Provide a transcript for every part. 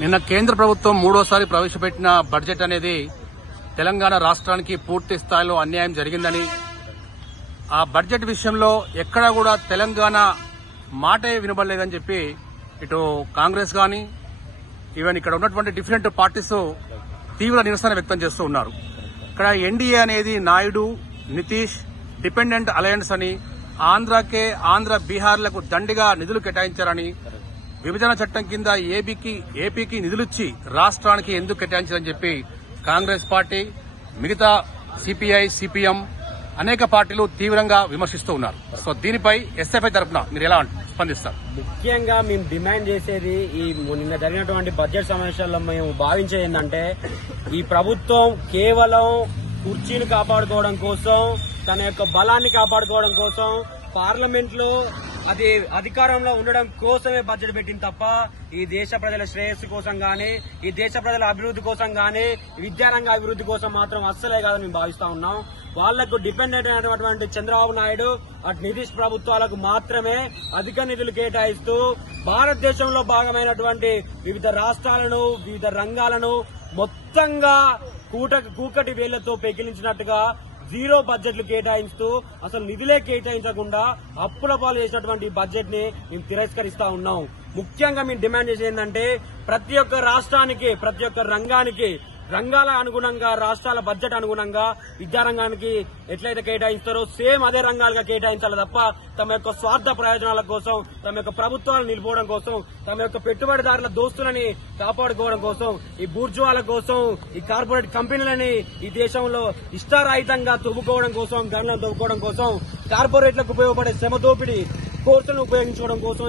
నిన్న కేంద్ర ప్రభుత్వం మూడోసారి ప్రవేశపెట్టిన బడ్జెట్ అనేది తెలంగాణ రాష్ట్రానికి పూర్తి స్థాయిలో అన్యాయం జరిగిందని, ఆ బడ్జెట్ విషయంలో ఎక్కడా కూడా తెలంగాణ మాటే వినబడలేదని చెప్పి ఇటు కాంగ్రెస్ గాని ఈవెన్ ఇక్కడ ఉన్నటువంటి డిఫరెంట్ పార్టీస్ తీవ్ర నిరసన వ్యక్తం చేస్తూ ఉన్నారు. ఇక్కడ ఎన్డీఏ అనేది నాయుడు, నితీష్ డిపెండెంట్ అలయన్స్ అని, ఆంధ్ర బీహార్లకు దండిగా నిధులు కేటాయించారని, విభజన చట్టం కింద ఏపీకి నిధులిచ్చి రాష్ట్రానికి ఎందుకు కేటాయించారని చెప్పి కాంగ్రెస్ పార్టీ, మిగతా సిపిఐ, సిపిఎం అనేక పార్టీలు తీవ్రంగా విమర్శిస్తూ ఉన్నారు. సో దీనిపై ఎస్ఎఫ్ఐ తరఫున మీరు ఎలా స్పందిస్తారు? ముఖ్యంగా మేము డిమాండ్ చేసేది, ఈ నిన్న జరిగినటువంటి బడ్జెట్ సమావేశాల్లో మేము భావించేది ఏంటంటే, ఈ ప్రభుత్వం కేవలం కుర్చీని కాపాడుకోవడం కోసం, తన యొక్క బలాన్ని కాపాడుకోవడం కోసం, పార్లమెంట్ లో అది అధికారంలో ఉండడం కోసమే బడ్జెట్ పెట్టింది తప్ప ఈ దేశ ప్రజల శ్రేయస్సు కోసం గానీ, ఈ దేశ ప్రజల అభివృద్ధి కోసం గానీ, విద్యారంగ అభివృద్ధి కోసం మాత్రం అస్సలే కాదని మేము భావిస్తా ఉన్నాం. వాళ్లకు డిపెండెంట్ అయినటువంటి చంద్రబాబు నాయుడు, అటు నితీష్ ప్రభుత్వాలకు మాత్రమే అధిక నిధులు కేటాయిస్తూ భారతదేశంలో భాగమైనటువంటి వివిధ రాష్ట్రాలను, వివిధ రంగాలను మొత్తంగా కూకటి వేళ్లతో పెకిలించినట్టుగా జీరో బడ్జెట్లు కేటాయిస్తూ, అసలు నిధులే కేటాయించకుండా అప్పుల పాలు చేసినటువంటి బడ్జెట్ ని మేము తిరస్కరిస్తా ఉన్నాం. ముఖ్యంగా మేము డిమాండ్ చేసేది ఏంటంటే, ప్రతి ఒక్క రాష్ట్రానికి, ప్రతి ఒక్క రంగానికి, రంగాల అనుగుణంగా, రాష్ట్రాల బడ్జెట్ అనుగుణంగా విద్యారంగానికి ఎట్లయితే కేటాయిస్తారో సేమ్ అదే రంగాలుగా కేటాయించాలి తప్ప తమ యొక్క స్వార్థ ప్రయోజనాల కోసం, తమ యొక్క ప్రభుత్వాలు నిలుపుకోవడం కోసం, తమ యొక్క పెట్టుబడిదారుల దోస్తులని కాపాడుకోవడం కోసం, ఈ బూర్జువాల కోసం, ఈ కార్పొరేట్ కంపెనీలని ఈ దేశంలో ఇష్టారహితంగా తువ్వుకోవడం కోసం, గనులను తవ్వుకోవడం కోసం, కార్పొరేట్లకు ఉపయోగపడే శ్రమ దోపిడీ కోర్సులను ఉపయోగించుకోవడం కోసం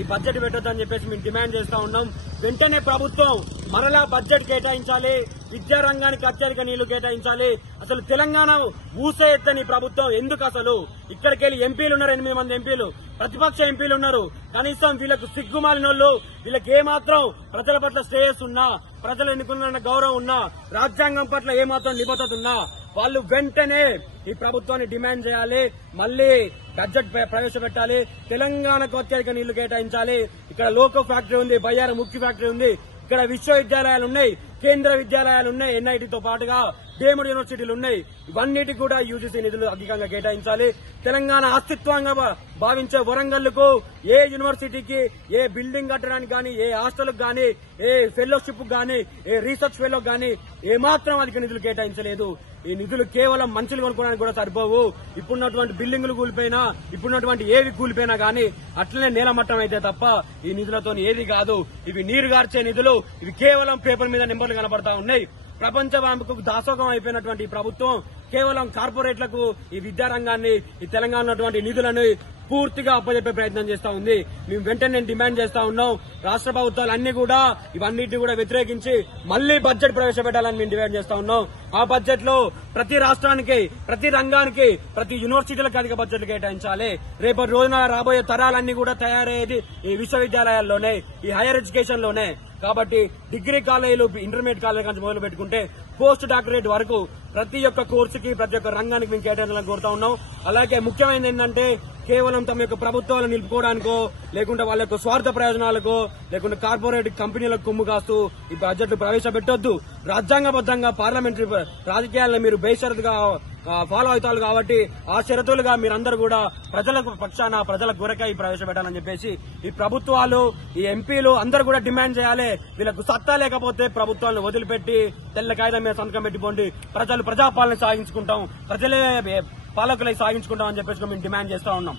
ఈ బడ్జెట్ పెట్టొద్దని చెప్పేసి మేము డిమాండ్ చేస్తా ఉన్నాం. వెంటనే ప్రభుత్వం మరలా బడ్జెట్ కేటాయించాలి, విద్యారంగానికి అత్యధిక నిధులు కేటాయించాలి. అసలు తెలంగాణ ఊసే ఎత్తని ప్రభుత్వం ఎందుకు? అసలు ఇక్కడికెళ్లి ఎంపీలు ఉన్నారు, 8 మంది ఎంపీలు, ప్రతిపక్ష ఎంపీలు ఉన్నారు. కనీసం వీళ్లకు సిగ్గుమాలినోళ్లు, వీళ్ళకి ఏమాత్రం ప్రజల పట్ల శ్రేయస్సు ఉన్నా, ప్రజలు ఎన్నుకున్న గౌరవం ఉన్నా, రాజ్యాంగం పట్ల ఏమాత్రం నిబద్ధత ఉన్నా వాళ్ళు వెంటనే ఈ ప్రభుత్వాన్ని డిమాండ్ చేయాలి. మళ్లీ బడ్జెట్ ప్రవేశపెట్టాలి. తెలంగాణకు అత్యధిక నిధులు కేటాయించాలి. ఇక్కడ లోకో ఫ్యాక్టరీ ఉంది, బయ్యారం ముఖ్య ఫ్యాక్టరీ ఉంది, ఇక్కడ విశ్వవిద్యాలయాలు ఉన్నాయి, కేంద్ర విద్యాలయాలు ఉన్నాయి, ఎన్ఐటితో పాటుగా డేమ్డ్ యూనివర్సిటీలు ఉన్నాయి. ఇవన్నిటికి కూడా యూజీసీ నిధులు అధికంగా కేటాయించాలి. తెలంగాణ అస్తిత్వంగా భావించే వరంగల్కు ఏ యూనివర్సిటీకి, ఏ బిల్డింగ్ కట్టడానికి గానీ, ఏ హాస్టల్కు గానీ, ఏ ఫెలోషిప్ గానీ, ఏ రీసెర్చ్ ఫెలోకి గానీ ఏమాత్రం అధిక నిధులు కేటాయించలేదు. ఈ నిధులు కేవలం మనుషులు కొనుక్కోవడానికి కూడా సరిపోవు. ఇప్పుడున్నటువంటి బిల్డింగులు కూలిపోయినా, ఇప్పుడున్నటువంటి ఏవి కూలిపోయినా గానీ అట్లనే నేలమట్టం అయితే తప్ప ఈ నిధులతో ఏది కాదు. ఇవి నీరు గార్చే నిధులు. ఇవి కేవలం పేపర్ మీద నెంబర్లు కనబడతా ఉన్నాయి. ప్రపంచ బ్యాంకుకు దాసోహం అయిపోయినటువంటి ప్రభుత్వం కేవలం కార్పొరేట్లకు ఈ విద్యారంగాన్ని, ఈ తెలంగాణ ఉన్నటువంటి నిధులను పూర్తిగా అప్పచెప్పే ప్రయత్నం చేస్తా ఉంది. మేము వెంటనే డిమాండ్ చేస్తా ఉన్నాం, రాష్ట్ర ప్రభుత్వాలు అన్ని కూడా ఇవన్నిటిని కూడా వ్యతిరేకించి మళ్లీ బడ్జెట్ ప్రవేశపెట్టాలని మేము డిమాండ్ చేస్తా ఉన్నాం. ఆ బడ్జెట్ లో ప్రతి రాష్ట్రానికి, ప్రతి రంగానికి, ప్రతి యూనివర్సిటీలకు అధిక బడ్జెట్లు కేటాయించాలి. రేపటి రోజున రాబోయే తరాలన్నీ కూడా తయారయ్యేది ఈ విశ్వవిద్యాలయాల్లోనే, ఈ హైయర్ ఎడ్యుకేషన్ లోనే. కాబట్టి డిగ్రీ కాలేజీలు, ఇంటర్మీడియట్ కాలేజీ నుంచి మొదలు పెట్టుకుంటే పోస్ట్ డాక్టరేట్ వరకు ప్రతి ఒక్క కోర్సుకి, ప్రతి ఒక్క రంగానికి మేము కేటాయించాలని కోరుతా ఉన్నాం. అలాగే ముఖ్యమైనది ఏంటంటే, కేవలం తమ యొక్క ప్రభుత్వాలను నిలుపుకోవడానికో, లేకుంటే వాళ్ళ యొక్క స్వార్థ ప్రయోజనాలకో, లేకుంటే కార్పొరేట్ కంపెనీలకు కొమ్ము కాస్తూ ఈ బడ్జెట్లు ప్రవేశపెట్టొద్దు. రాజ్యాంగబద్దంగా పార్లమెంటరీ రాజకీయాలను మీరు బేషరతుగా ఫాలో అవుతారు కాబట్టి ఆ షరతులుగా మీరందరూ కూడా ప్రజల పక్షాన, ప్రజల కొరకై ప్రవేశపెట్టాలని చెప్పేసి ఈ ప్రభుత్వాలు, ఈ ఎంపీలు అందరూ కూడా డిమాండ్ చేయాలి. వీళ్ళకు సత్తా లేకపోతే ప్రభుత్వాలను వదిలిపెట్టి తెల్ల కాగితం మీద సంతకం పెట్టిపోండి, ప్రజలు ప్రజాపాలన సాగించుకుంటాం, ప్రజలే పాలకులై సాగించుకుంటాం అని చెప్పేసి మేము డిమాండ్ చేస్తా ఉన్నాం.